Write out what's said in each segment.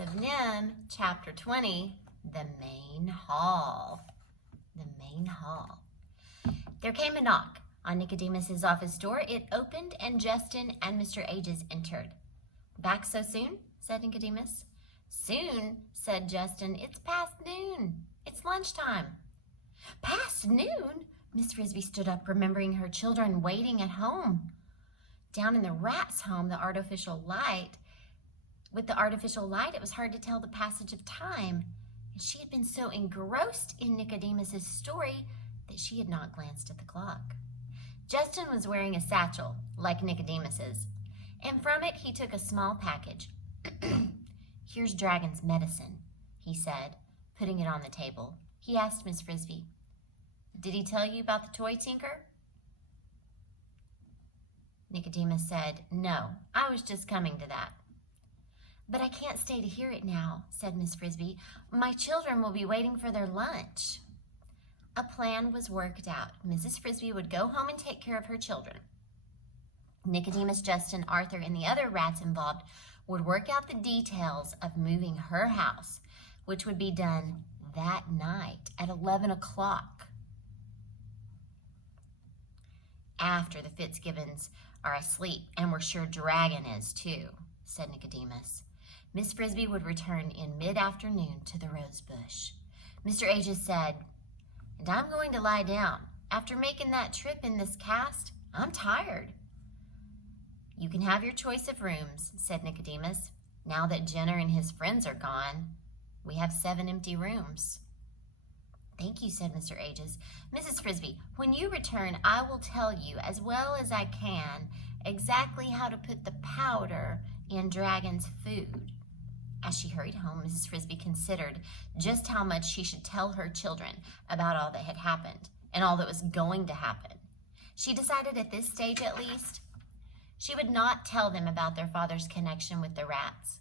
of Nim, Chapter 20, The Main Hall. The Main Hall. There came a knock on Nicodemus's office door. It opened, and Justin and Mr. Ages entered. "Back so soon?" said Nicodemus. "Soon," said Justin. "It's past noon. It's lunchtime." "Past noon?" Miss Frisby stood up, remembering her children waiting at home. Down in the rat's home, with the artificial light, it was hard to tell the passage of time, and she had been so engrossed in Nicodemus's story that she had not glanced at the clock. Justin was wearing a satchel, like Nicodemus's, and from it he took a small package. "Here's Dragon's medicine," he said, putting it on the table. He asked Miss Frisby, "Did he tell you about the toy tinker?" Nicodemus said, "No, I was just coming to that." "But I can't stay to hear it now," said Miss Frisby. "My children will be waiting for their lunch." A plan was worked out. Mrs. Frisby would go home and take care of her children. Nicodemus, Justin, Arthur, and the other rats involved would work out the details of moving her house, which would be done that night at 11 o'clock. "After the Fitzgibbons are asleep, and we're sure Dragon is too," said Nicodemus. Miss Frisby would return in mid-afternoon to the rose bush. Mr. Ages said, "And I'm going to lie down. After making that trip in this cast, I'm tired." "You can have your choice of rooms," said Nicodemus. "Now that Jenner and his friends are gone, we have 7 empty rooms." "Thank you," said Mr. Ages. "Mrs. Frisby, when you return, I will tell you, as well as I can, exactly how to put the powder in Dragon's food." As she hurried home, Mrs. Frisby considered just how much she should tell her children about all that had happened and all that was going to happen. She decided at this stage, at least, she would not tell them about their father's connection with the rats,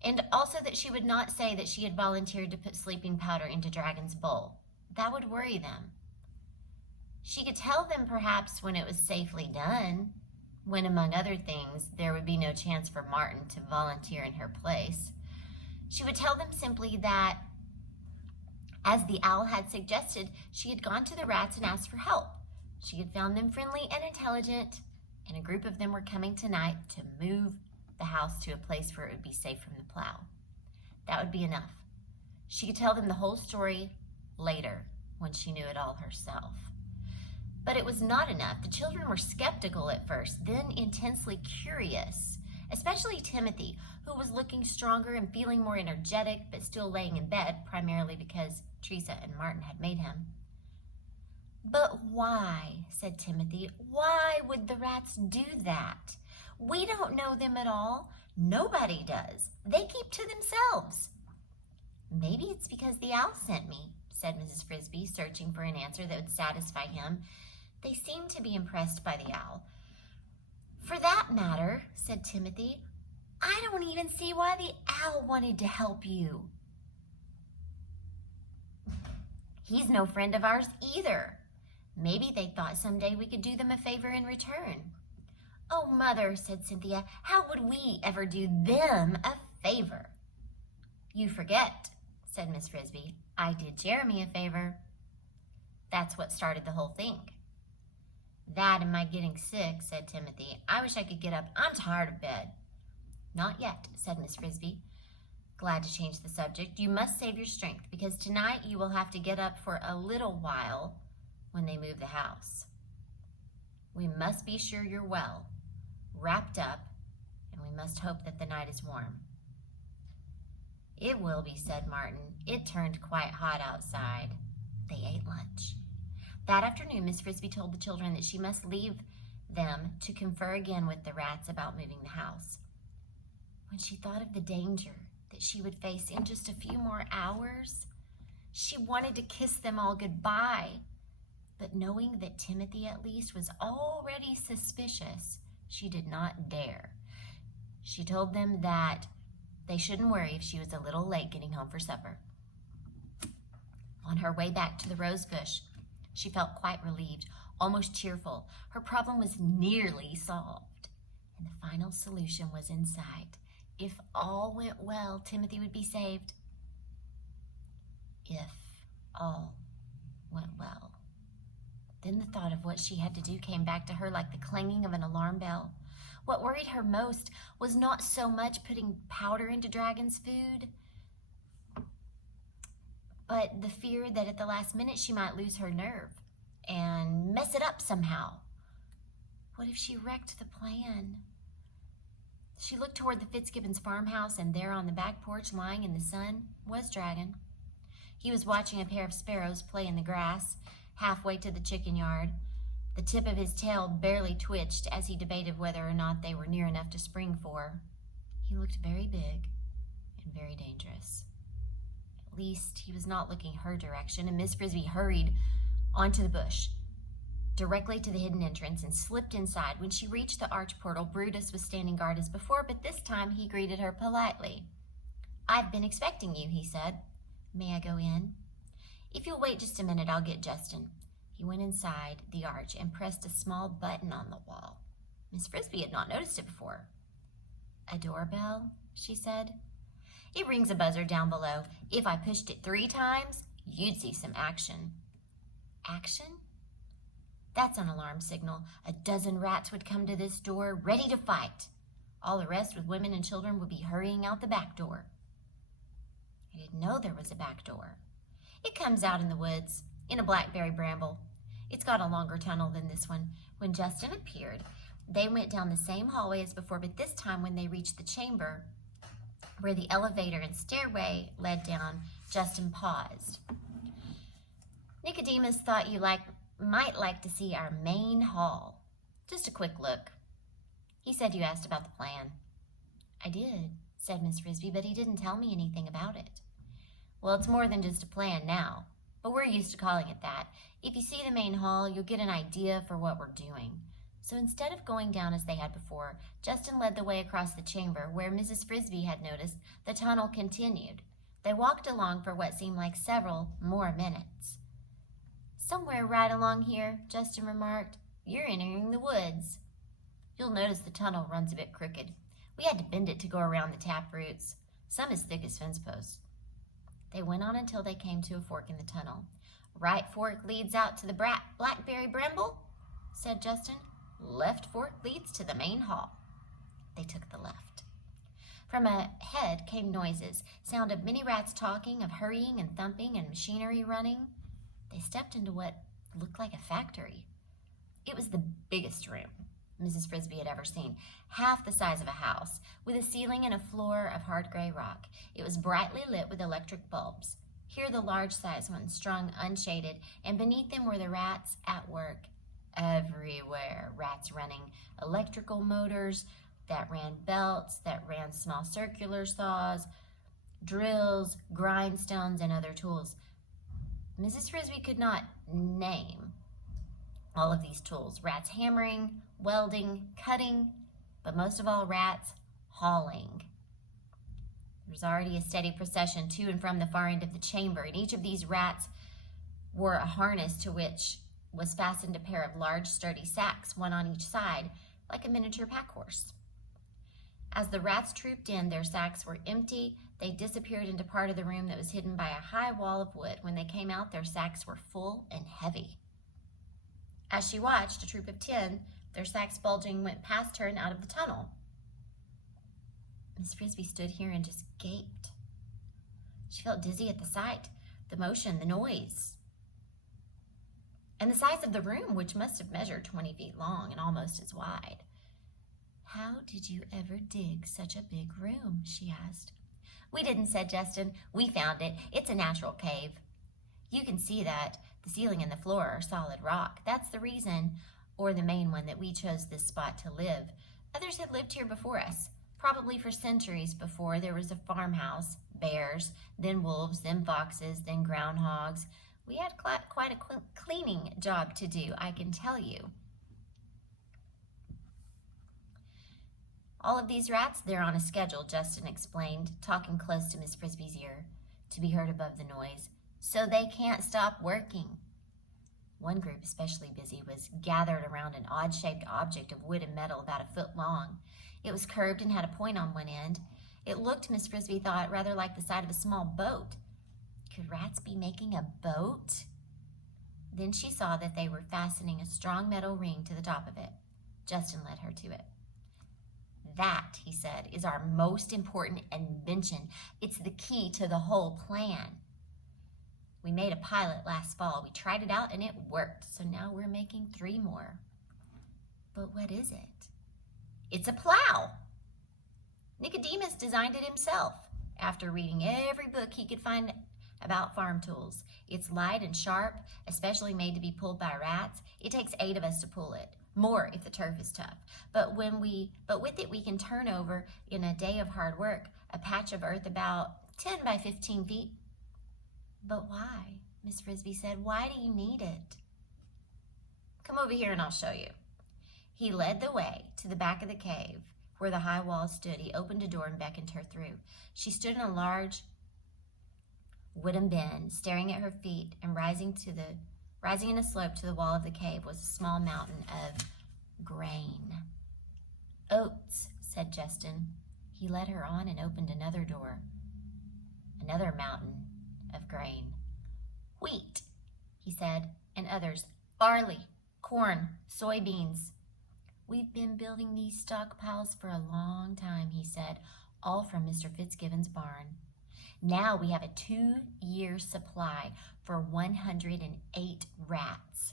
and also that she would not say that she had volunteered to put sleeping powder into Dragon's bowl. That would worry them. She could tell them perhaps when it was safely done, when, among other things, there would be no chance for Martin to volunteer in her place. She would tell them simply that, as the owl had suggested, she had gone to the rats and asked for help. She had found them friendly and intelligent, and a group of them were coming tonight to move the house to a place where it would be safe from the plow. That would be enough. She could tell them the whole story later, when she knew it all herself. But it was not enough. The children were skeptical at first, then intensely curious, especially Timothy, who was looking stronger and feeling more energetic, but still laying in bed, primarily because Teresa and Martin had made him. "But why," said Timothy, "why would the rats do that? We don't know them at all. Nobody does. They keep to themselves." "Maybe it's because the owl sent me," said Mrs. Frisby, searching for an answer that would satisfy him. They seemed to be impressed by the owl. "For that matter," said Timothy, "I don't even see why the owl wanted to help you. He's no friend of ours either. Maybe they thought someday we could do them a favor in return." "Oh, Mother," said Cynthia, "how would we ever do them a favor?" "You forget," said Miss Frisby, "I did Jeremy a favor. That's what started the whole thing." "That and my getting sick," said Timothy. "I wish I could get up. I'm tired of bed." "Not yet," said Miss Frisby, glad to change the subject. "You must save your strength, because tonight you will have to get up for a little while when they move the house. We must be sure you're well, wrapped up, and we must hope that the night is warm." "It will be," said Martin. "It turned quite hot outside." They ate lunch. That afternoon, Miss Frisby told the children that she must leave them to confer again with the rats about moving the house. When she thought of the danger that she would face in just a few more hours, she wanted to kiss them all goodbye. But knowing that Timothy, at least, was already suspicious, she did not dare. She told them that they shouldn't worry if she was a little late getting home for supper. On her way back to the rose bush, she felt quite relieved, almost cheerful. Her problem was nearly solved, and the final solution was in sight. If all went well, Timothy would be saved. If all went well. Then the thought of what she had to do came back to her like the clanging of an alarm bell. What worried her most was not so much putting powder into Dragon's food, but the fear that at the last minute she might lose her nerve and mess it up somehow. What if she wrecked the plan? She looked toward the Fitzgibbons farmhouse, and there on the back porch, lying in the sun, was Dragon. He was watching a pair of sparrows play in the grass, halfway to the chicken yard. The tip of his tail barely twitched as he debated whether or not they were near enough to spring for. He looked very big and very dangerous. At least he was not looking her direction, and Miss Frisby hurried onto the bush, directly to the hidden entrance, and slipped inside. When she reached the arch portal, Brutus was standing guard as before, but this time he greeted her politely. "I've been expecting you," he said. "May I go in?" "If you'll wait just a minute, I'll get Justin." He went inside the arch and pressed a small button on the wall. Miss Frisby had not noticed it before. "A doorbell?" she said. "It rings a buzzer down below. If I pushed it 3 times, you'd see some action." "Action?" "That's an alarm signal. A dozen rats would come to this door, ready to fight. All the rest, with women and children, would be hurrying out the back door." I didn't know there was a back door. "It comes out in the woods, in a blackberry bramble. It's got a longer tunnel than this one." When Justin appeared, they went down the same hallway as before, but this time when they reached the chamber where the elevator and stairway led down, Justin paused. "Nicodemus thought you might like to see our main hall. Just a quick look. He said you asked about the plan." "I did," said Miss Frisby, "but he didn't tell me anything about it." "Well, it's more than just a plan now, but we're used to calling it that. If you see the main hall, you'll get an idea for what we're doing." So instead of going down as they had before, Justin led the way across the chamber where Mrs. Frisby had noticed the tunnel continued. They walked along for what seemed like several more minutes. "Somewhere right along here," Justin remarked, "you're entering the woods. You'll notice the tunnel runs a bit crooked. We had to bend it to go around the tap roots, some as thick as fence posts." They went on until they came to a fork in the tunnel. "Right fork leads out to the blackberry bramble," said Justin. "Left fork leads to the main hall." They took the left. From ahead came noises, sound of many rats talking, of hurrying and thumping and machinery running. They stepped into what looked like a factory. It was the biggest room Mrs. Frisby had ever seen, half the size of a house, with a ceiling and a floor of hard gray rock. It was brightly lit with electric bulbs. Here the large-sized ones strung unshaded, and beneath them were the rats at work. Everywhere, rats running electrical motors that ran belts, that ran small circular saws, drills, grindstones, and other tools. Mrs. Frisby could not name all of these tools. Rats hammering, welding, cutting, but most of all, rats hauling. There was already a steady procession to and from the far end of the chamber, and each of these rats wore a harness to which was fastened a pair of large, sturdy sacks, one on each side, like a miniature pack horse. As the rats trooped in, their sacks were empty. They disappeared into part of the room that was hidden by a high wall of wood. When they came out, their sacks were full and heavy. As she watched, a troop of 10, their sacks bulging, went past her and out of the tunnel. Miss Frisby stood here and just gaped. She felt dizzy at the sight, the motion, the noise, and the size of the room, which must have measured 20 feet long and almost as wide. "How did you ever dig such a big room?" she asked. "We didn't," said Justin. "We found it. It's a natural cave. You can see that the ceiling and the floor are solid rock. That's the reason, or the main one, that we chose this spot to live. Others have lived here before us, probably for centuries before there was a farmhouse, bears, then wolves, then foxes, then groundhogs. We had quite a cleaning job to do, I can tell you. All of these rats, they're on a schedule," Justin explained, talking close to Miss Frisby's ear to be heard above the noise. "So they can't stop working." One group, especially busy, was gathered around an odd-shaped object of wood and metal about a foot long. It was curved and had a point on one end. It looked, Miss Frisby thought, rather like the side of a small boat. Could rats be making a boat? Then she saw that they were fastening a strong metal ring to the top of it. Justin led her to it. That, he said, is our most important invention. It's the key to the whole plan. We made a pilot last fall. We tried it out and it worked. So now we're making 3 more. But what is it? It's a plow. Nicodemus designed it himself after reading every book he could find about farm tools. It's light and sharp, especially made to be pulled by rats. It takes 8 of us to pull it, more if the turf is tough. But with it we can turn over in a day of hard work a patch of earth about 10 by 15 feet. But why? Miss Frisby said. Why do you need it? Come over here and I'll show you. He led the way to the back of the cave where the high wall stood. He opened a door and beckoned her through. She stood in a large wooden bin, staring at her feet, and rising in a slope to the wall of the cave was a small mountain of grain. Oats, said Justin. He led her on and opened another door. Another mountain of grain. Wheat, he said, and others. Barley, corn, soybeans. We've been building these stockpiles for a long time, he said, all from Mr. Fitzgibbon's barn. Now we have a 2-year supply for 108 rats,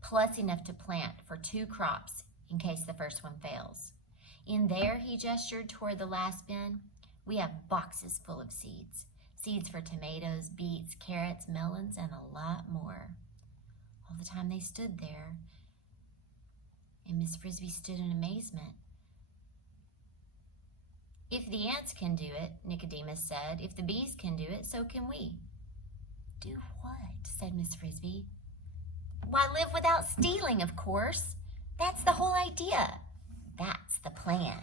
plus enough to plant for 2 crops in case the first one fails. In there, he gestured toward the last bin, we have boxes full of seeds. Seeds for tomatoes, beets, carrots, melons, and a lot more. All the time they stood there, and Miss Frisby stood in amazement. If the ants can do it, Nicodemus said, if the bees can do it, so can we. Do what? Said Miss Frisby. Why, live without stealing, of course. That's the whole idea. That's the plan.